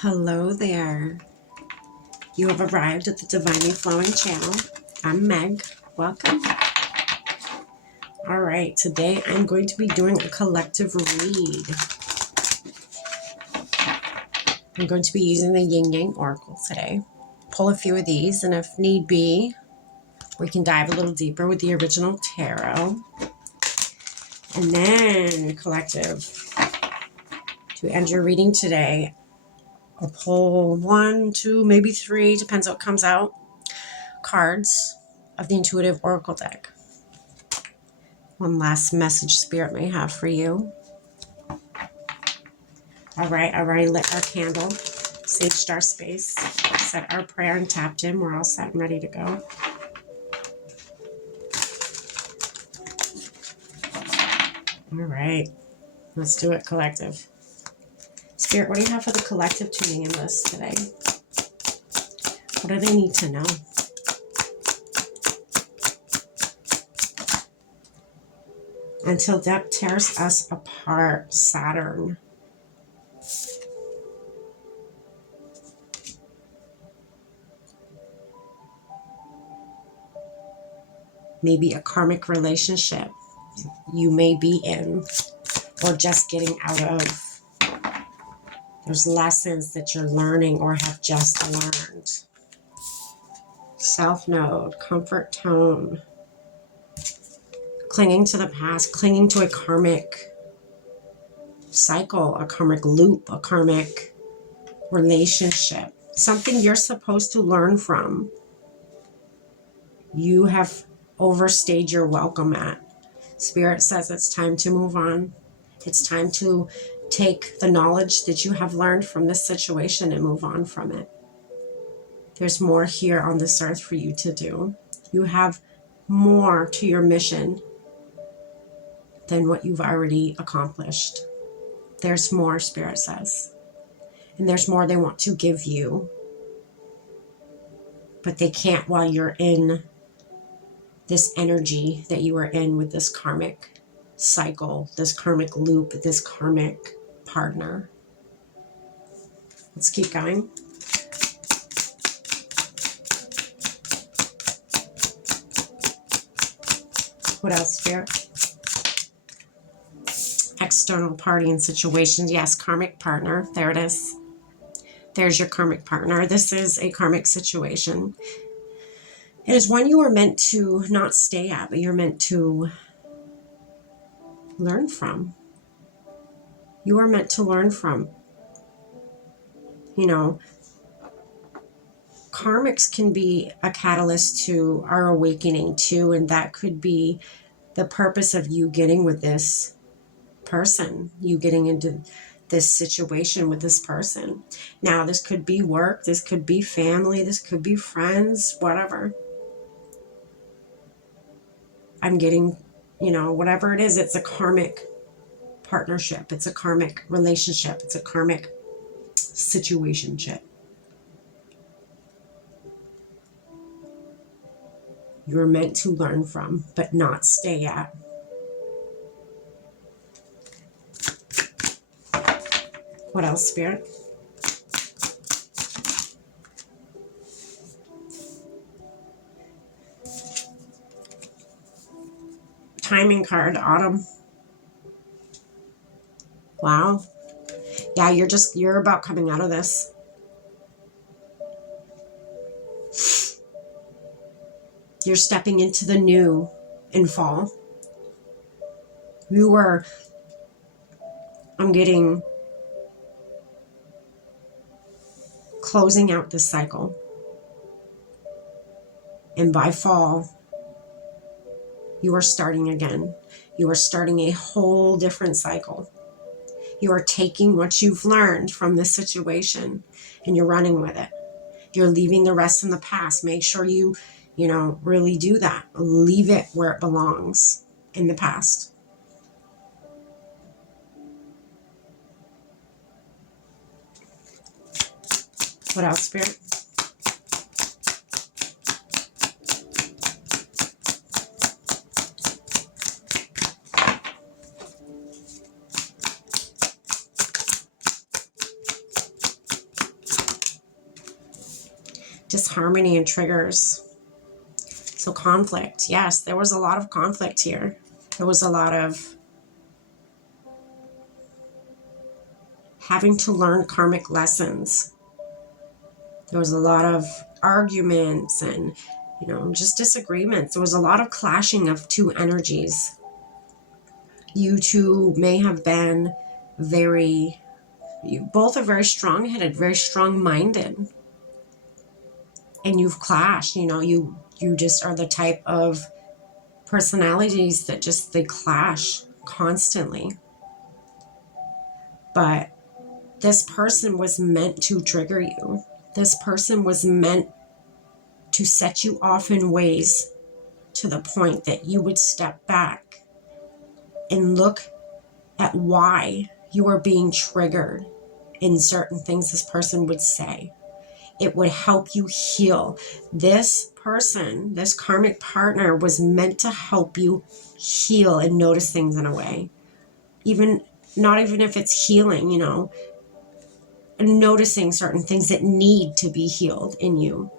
Hello there. You have arrived at the Divinely Flowing channel. I'm Meg. Welcome. All right, today I'm going to be doing a collective read. I'm going to be using the Yin Yang Oracle today. Pull a few of these, and if need be, we can dive a little deeper with the original tarot. And then, collective, to end your reading today, I'll pull 1, 2, maybe 3, depends what comes out, cards of the Intuitive Oracle deck. One last message Spirit may have for you. All right, I've already lit our candle, saged our space, said our prayer, and tapped in. We're all set and ready to go. All right, let's do it, collective. Spirit, what do you have for the collective tuning in this today? What do they need to know? Until death tears us apart, Saturn. Maybe a karmic relationship you may be in or just getting out of. There's lessons that you're learning or have just learned. South Node, comfort tone. Clinging to the past, clinging to a karmic cycle, a karmic loop, a karmic relationship. Something you're supposed to learn from. You have overstayed your welcome at. Spirit says it's time to move on. It's time to take the knowledge that you have learned from this situation and move on from it. There's more here on this earth for you to do. You have more to your mission than what you've already accomplished. There's more, Spirit says. And there's more they want to give you. But they can't while you're in this energy that you are in with this karmic cycle, this karmic loop, this karmic partner. Let's keep going. What else, Spirit? External party and situations. Yes, karmic partner. There it is. There's your karmic partner. This is a karmic situation. It is one you are meant to not stay at, but you're meant to learn from. You are meant to learn from. You know, karmics can be a catalyst to our awakening too, and that could be the purpose of you getting with this person, you getting into this situation with this person. Now, this could be work, this could be family, this could be friends, whatever. I'm getting, whatever it is, it's a karmic partnership, it's a karmic relationship, it's a karmic situationship. You're meant to learn from, but not stay at. What else, Spirit? Timing card, autumn. Wow. Yeah, you're about coming out of this. You're stepping into the new in fall. I'm getting closing out this cycle. And by fall, you are starting again. You are starting a whole different cycle. You are taking what you've learned from this situation and you're running with it. You're leaving the rest in the past. Make sure you really do that. Leave it where it belongs, in the past. What else, Spirit? disharmony and triggers. So conflict. Yes, there was a lot of conflict here. There was a lot of having to learn karmic lessons. There was a lot of arguments and, just disagreements. There was a lot of clashing of two energies. You two may have been you both are very strong-headed, very strong-minded. And you've clashed, you just are the type of personalities that they clash constantly. But this person was meant to trigger you. This person was meant to set you off in ways to the point that you would step back and look at why you are being triggered in certain things this person would say. It would help you heal. This person, this karmic partner, was meant to help you heal and notice things in a way. Not even if it's healing, noticing certain things that need to be healed in you.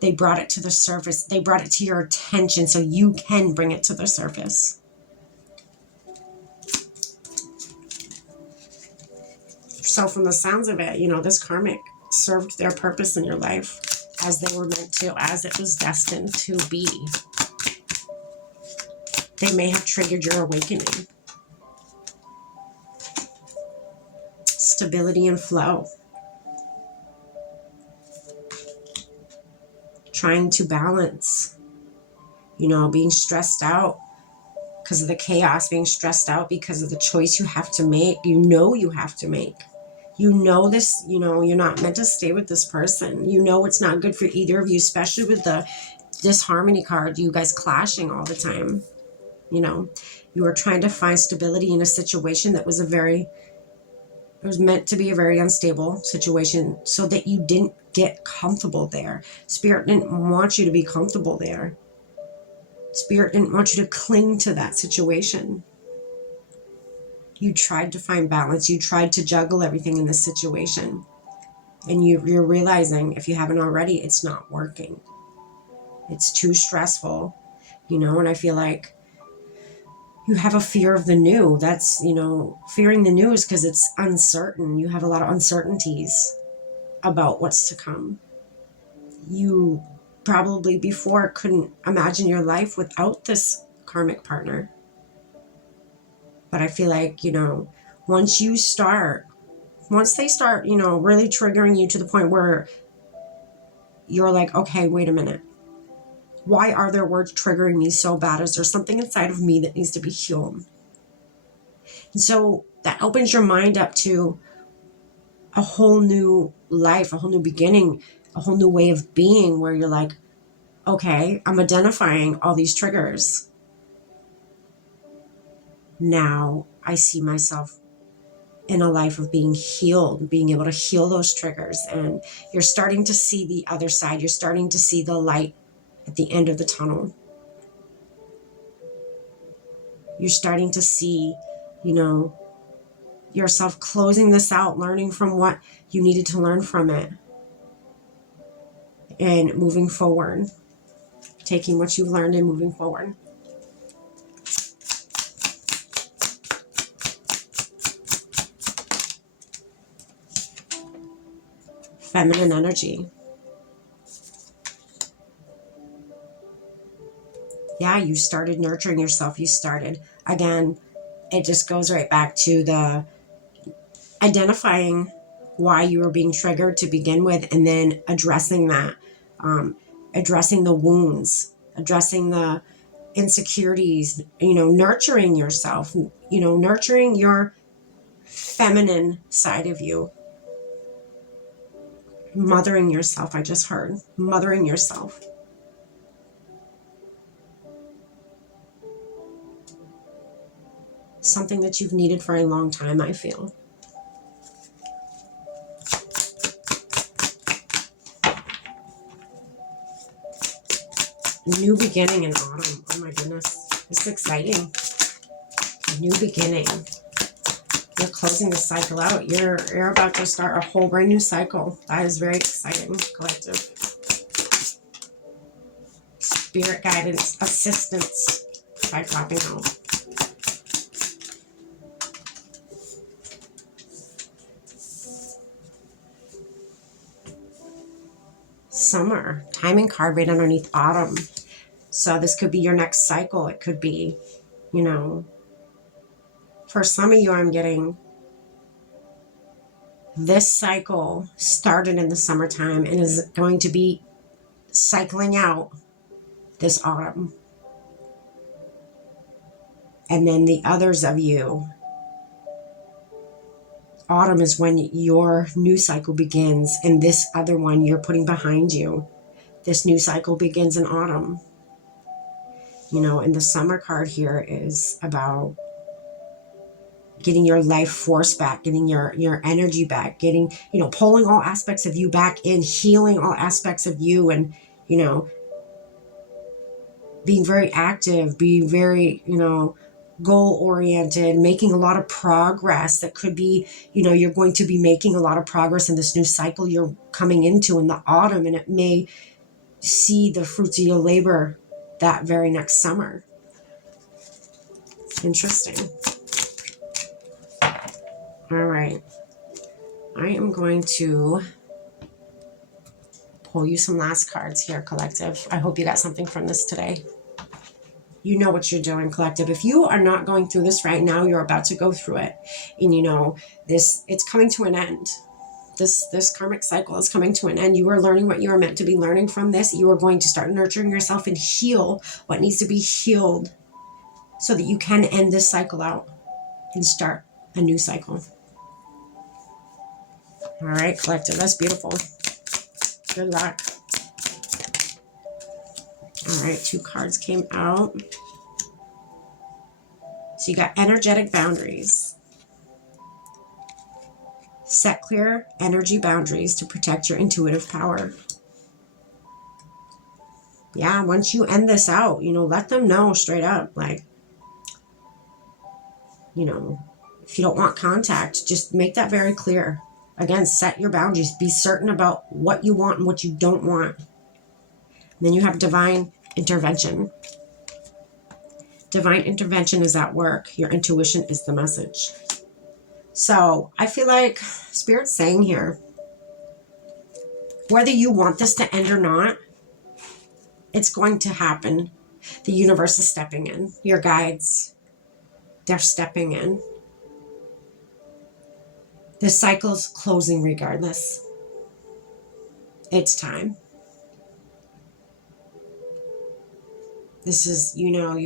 They brought it to the surface. They brought it to your attention so you can bring it to the surface. So from the sounds of it, this karmic served their purpose in your life as they were meant to, as it was destined to be. They may have triggered your awakening. Stability and flow. Trying to balance, being stressed out because of the chaos, being stressed out because of the choice you have to make. You have to make. This, you're not meant to stay with this person. It's not good for either of you, especially with the disharmony card, you guys clashing all the time. You were trying to find stability in a situation that was it was meant to be a very unstable situation so that you didn't get comfortable there. Spirit didn't want you to be comfortable there. Spirit didn't want you to cling to that situation. You tried to find balance. You tried to juggle everything in this situation. And you're realizing, if you haven't already, it's not working. It's too stressful, and I feel like you have a fear of the new. That's, fearing the new is because it's uncertain. You have a lot of uncertainties about what's to come. You probably before couldn't imagine your life without this karmic partner. But I feel like, once they start, really triggering you to the point where you're like, okay, wait a minute. Why are their words triggering me so bad? Is there something inside of me that needs to be healed? And so that opens your mind up to a whole new life, a whole new beginning, a whole new way of being where you're like, okay, I'm identifying all these triggers. Now I see myself in a life of being healed, being able to heal those triggers. And you're starting to see the other side. You're starting to see the light at the end of the tunnel. You're starting to see, yourself closing this out, learning from what you needed to learn from it, and moving forward, taking what you've learned and moving forward. Feminine energy. Yeah, you started nurturing yourself. You started, again, it just goes right back to the identifying why you were being triggered to begin with, and then addressing that, addressing the wounds, addressing the insecurities, nurturing yourself, nurturing your feminine side of you. Mothering yourself, I just heard. Mothering yourself. Something that you've needed for a long time, I feel. New beginning in autumn. Oh my goodness. This is exciting. New beginning. You're closing the cycle out. You're about to start a whole brand new cycle. That is very exciting, collective. spirit guidance, assistance by popping out. Summer, timing card right underneath autumn. So this could be your next cycle. It could be, you know, for some of you, I'm getting this cycle started in the summertime and is going to be cycling out this autumn. And then the others of you, autumn is when your new cycle begins, and this other one you're putting behind you. This new cycle begins in autumn. You know, and the summer card here is about getting your life force back, getting your energy back, getting, you know, pulling all aspects of you back in, healing all aspects of you, and, you know, being very active, being very, you know, goal oriented, making a lot of progress. That could be, you know, you're going to be making a lot of progress in this new cycle you're coming into in the autumn, and it may see the fruits of your labor that very next summer. Interesting. All right. I am going to pull you some last cards here, collective. I hope you got something from this today. You know what you're doing, collective. If you are not going through this right now, you're about to go through it. And you know, it's coming to an end. This karmic cycle is coming to an end. You are learning what you are meant to be learning from this. You are going to start nurturing yourself and heal what needs to be healed so that you can end this cycle out and start a new cycle. All right, collective, that's beautiful. Good luck. All right, 2 cards came out. So you got energetic boundaries. Set clear energy boundaries to protect your intuitive power. Yeah, once you end this out, you know, let them know straight up, like, you know, if you don't want contact, just make that very clear. Again, set your boundaries. Be certain about what you want and what you don't want. And then you have divine intervention. Divine intervention is at work. Your intuition is the message. So I feel like Spirit's saying here, whether you want this to end or not, it's going to happen. The universe is stepping in. Your guides, they're stepping in. The cycle's closing regardless. It's time. This is, you know,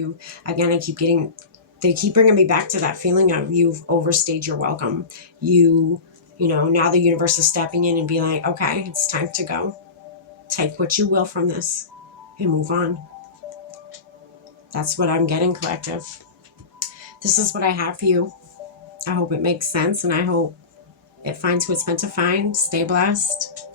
again, they keep bringing me back to that feeling of you've overstayed your welcome. You know, now the universe is stepping in and be like, okay, it's time to go. Take what you will from this and move on. That's what I'm getting, collective. This is what I have for you. I hope it makes sense, and I hope it finds who it's meant to find. Stay blessed.